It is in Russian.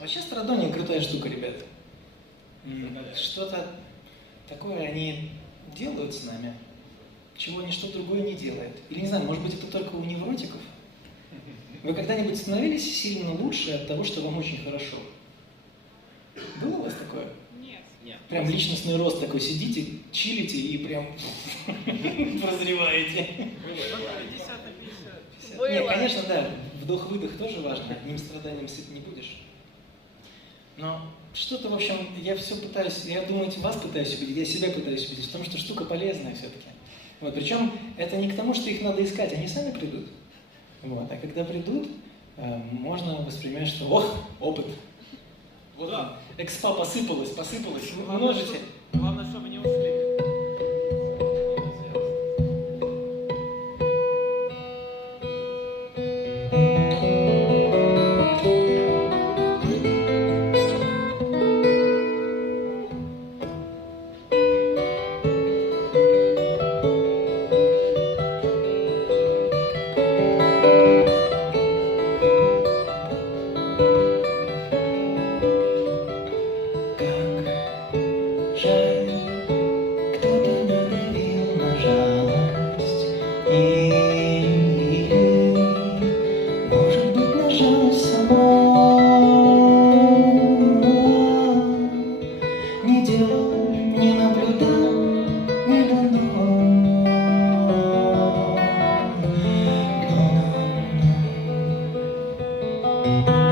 Вообще страдания крутая штука, ребят. Что-то такое они делают с нами, чего ничто другое не делает. Или не знаю, может быть, это только у невротиков? Вы когда-нибудь становились сильно лучше от того, что вам очень хорошо? Было у вас такое? Нет. Прям личностный рост такой, сидите, чилите и прям прозреваете. Нет, конечно, да, вдох-выдох тоже важно, одним страданием сыт не будешь. Но что-то, в общем, я все пытаюсь, я думаю, вас пытаюсь убедить, я себя пытаюсь убедить в том, что штука полезная все-таки. Вот, причем это не к тому, что их надо искать, они сами придут. Вот, а когда придут, можно воспринимать, что ох, опыт. Вот да. Экспа посыпалась, множите. Главное, чтобы не ушли. No.